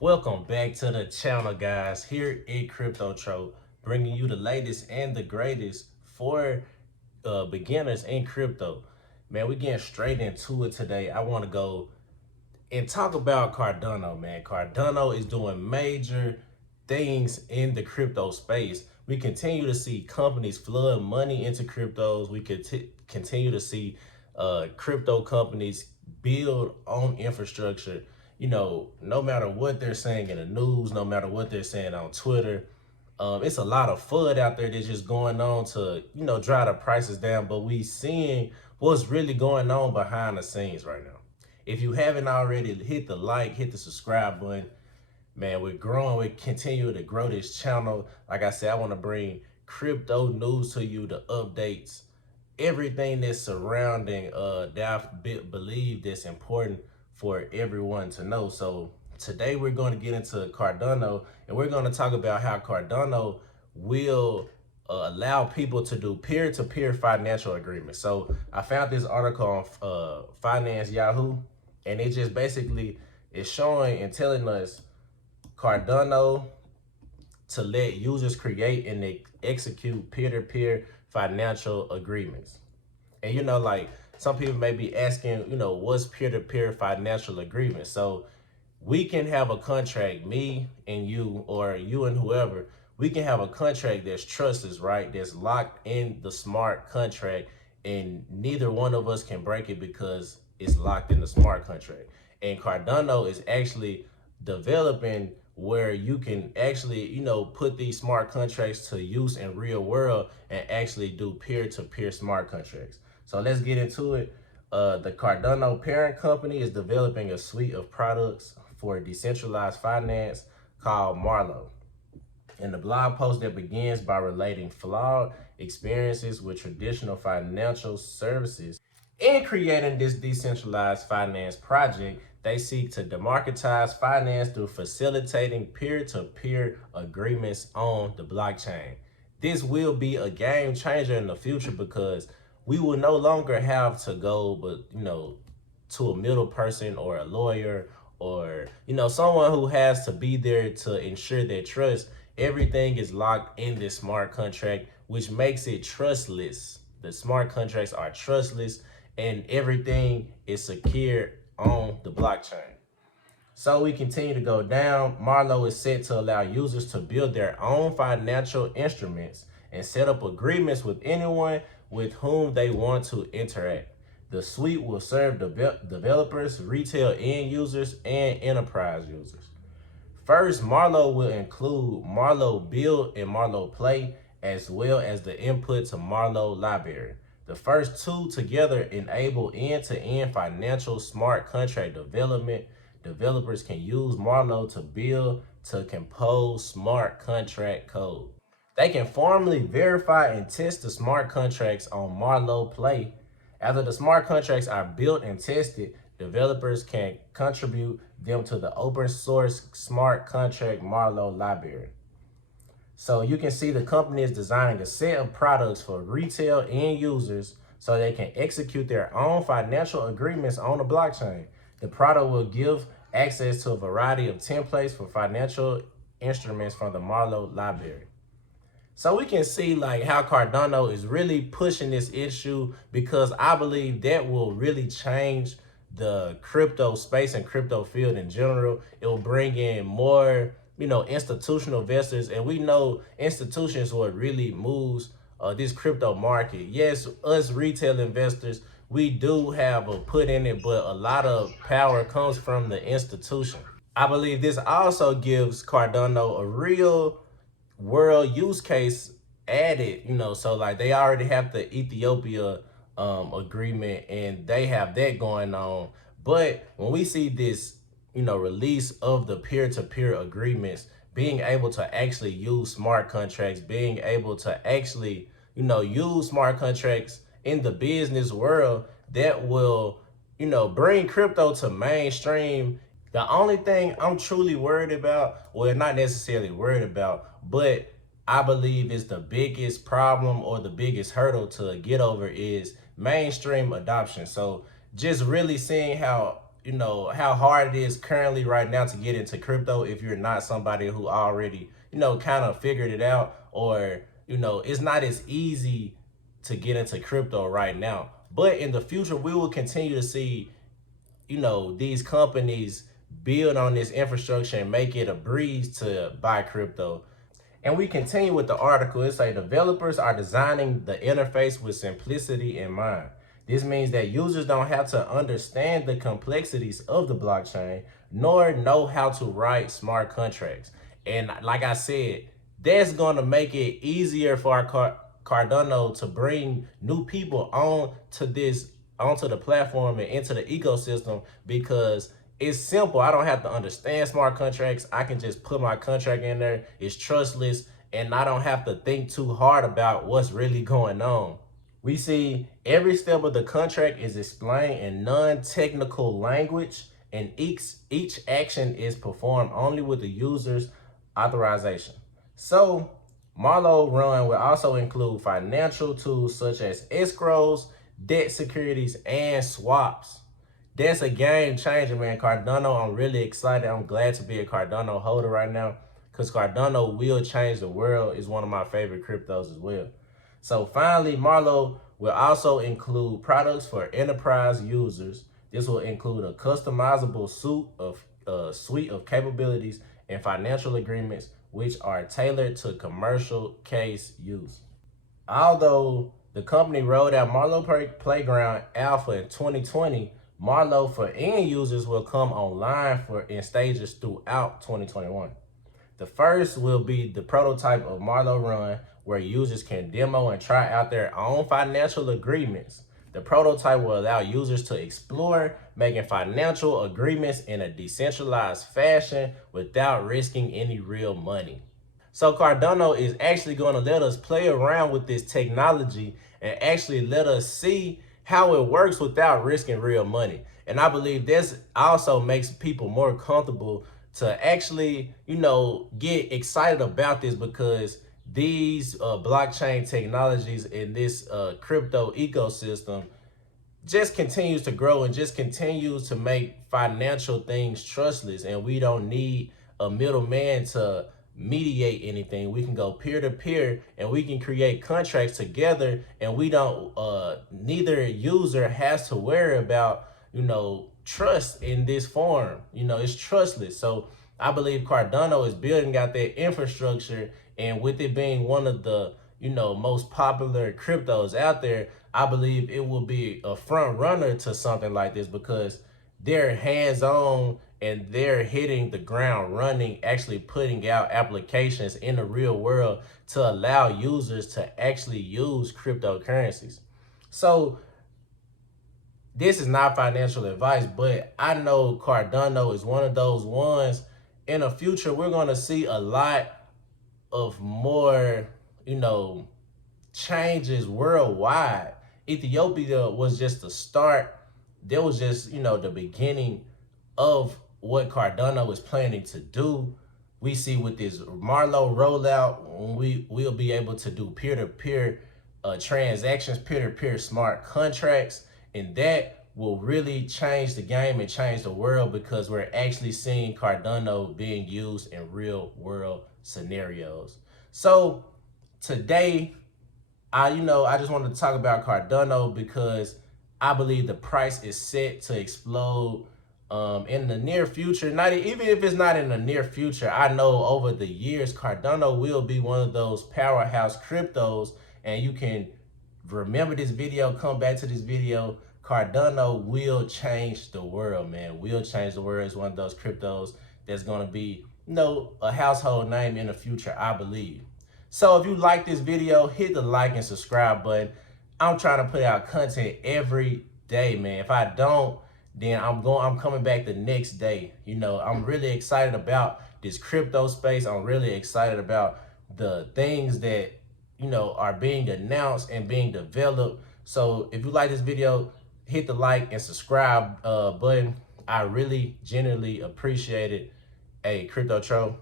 Welcome back to the channel, guys. Here at Crypto Tro, bringing you the latest and the greatest for beginners in crypto. Man, we're getting straight into it today. I want to go and talk about Cardano, man. Cardano is doing major things in the crypto space. We continue to see companies flood money into cryptos. We could continue to see crypto companies build on infrastructure. No matter what they're saying in the news, no matter what they're saying on Twitter, it's a lot of FUD out there that's just going on to, drive the prices down. But we seeing what's really going on behind the scenes right now. If you haven't already, hit the like, hit the subscribe button. Man, we're growing. We continue to grow this channel. Like I said, I want to bring crypto news to you, the updates, everything that's surrounding that I believe that's important for everyone to know. So today we're going to get into Cardano, and we're going to talk about how Cardano will allow people to do peer-to-peer financial agreements. So I found this article on Finance Yahoo, and it just basically is showing and telling us Cardano to let users create and execute peer-to-peer financial agreements. And like some people may be asking, what's peer-to-peer financial agreement? So we can have a contract, me and you, or you and whoever, we can have a contract that's trustless, right? That's locked in the smart contract, and neither one of us can break it because it's locked in the smart contract. And Cardano is actually developing where you can actually, put these smart contracts to use in real world and actually do peer-to-peer smart contracts. So let's get into it. The Cardano parent company is developing a suite of products for decentralized finance called Marlowe. In the blog post that begins by relating flawed experiences with traditional financial services, in creating this decentralized finance project, they seek to democratize finance through facilitating peer-to-peer agreements on the blockchain. This will be a game changer in the future because we will no longer have to go, to a middle person or a lawyer or, someone who has to be there to ensure their trust. Everything is locked in this smart contract, which makes it trustless. The smart contracts are trustless, and everything is secure on the blockchain. So we continue to go down. Marlowe is set to allow users to build their own financial instruments and set up agreements with anyone with whom they want to interact. The suite will serve developers, retail end users, and enterprise users. First, Marlowe will include Marlowe Build and Marlowe Play, as well as the input to Marlowe Library. The first two together enable end-to-end financial smart contract development. Developers can use Marlowe to build to compose smart contract code. They can formally verify and test the smart contracts on Marlowe Play. After the smart contracts are built and tested, developers can contribute them to the open source smart contract Marlowe library. So you can see the company is designing a set of products for retail end users so they can execute their own financial agreements on the blockchain. The product will give access to a variety of templates for financial instruments from the Marlowe library. So we can see how Cardano is really pushing this issue, because I believe that will really change the crypto space and crypto field in general. It will bring in more, institutional investors, and we know institutions what really moves this crypto market. Yes, us retail investors, we do have a put in it, but a lot of power comes from the institution. I believe this also gives Cardano a real world use case added, so they already have the Ethiopia agreement, and they have that going on. But when we see this, release of the peer-to-peer agreements, being able to actually use smart contracts, being able to actually, use smart contracts in the business world, that will, bring crypto to mainstream. The only thing I'm truly worried about, well, not necessarily worried about, but I believe is the biggest problem or the biggest hurdle to get over, is mainstream adoption. So just really seeing how how hard it is currently right now to get into crypto if you're not somebody who already, kind of figured it out, or, it's not as easy to get into crypto right now. But in the future, we will continue to see, these companies build on this infrastructure and make it a breeze to buy crypto. And we continue with the article. It says developers are designing the interface with simplicity in mind. This means that users don't have to understand the complexities of the blockchain, nor know how to write smart contracts. And like I said, that's going to make it easier for our Cardano to bring new people onto the platform and into the ecosystem, because it's simple. I don't have to understand smart contracts. I can just put my contract in there. It's trustless, and I don't have to think too hard about what's really going on. We see every step of the contract is explained in non-technical language, and each action is performed only with the user's authorization. So Marlowe Run will also include financial tools such as escrows, debt securities, and swaps. That's a game changer, man. Cardano, I'm really excited. I'm glad to be a Cardano holder right now, because Cardano will change the world. It's one of my favorite cryptos as well. So finally, Marlowe will also include products for enterprise users. This will include a customizable suite of capabilities and financial agreements which are tailored to commercial case use. Although the company rolled out Marlowe Playground Alpha in 2020, Marlowe for end users will come online in stages throughout 2021. The first will be the prototype of Marlowe Run, where users can demo and try out their own financial agreements. The prototype will allow users to explore making financial agreements in a decentralized fashion without risking any real money. So Cardano is actually going to let us play around with this technology and actually let us see how it works without risking real money. And I believe this also makes people more comfortable to actually, get excited about this, because these blockchain technologies in this crypto ecosystem just continues to grow and just continues to make financial things trustless. And we don't need a middleman to mediate anything. We can go peer to peer, and we can create contracts together, and we don't neither user has to worry about, trust in this form. It's trustless. So I believe Cardano is building out that infrastructure, and with it being one of the, most popular cryptos out there, I believe it will be a front runner to something like this, because they're hands-on and they're hitting the ground running, actually putting out applications in the real world to allow users to actually use cryptocurrencies. So this is not financial advice, but I know Cardano is one of those ones. In the future, we're going to see a lot of more, changes worldwide. Ethiopia was just the start. There was just, the beginning of what Cardano is planning to do. We see with this Marlowe rollout, we'll be able to do peer-to-peer transactions, peer-to-peer smart contracts, and that will really change the game and change the world, because we're actually seeing Cardano being used in real world scenarios. So today, I just wanted to talk about Cardano, because I believe the price is set to explode in the near future. Not even if it's not in the near future, I know over the years Cardano will be one of those powerhouse cryptos. And you can remember this video, come back to this video. Cardano will change the world, man. Will change the world. It's one of those cryptos that's going to be, a household name in the future, I believe. So if you like this video, hit the like and subscribe button. I'm trying to put out content every day, man. If I don't, then I'm coming back the next day. I'm really excited about this crypto space. I'm really excited about the things that, are being announced and being developed. So if you like this video, hit the like and subscribe button. I really genuinely appreciate it. Hey, Crypto Tro.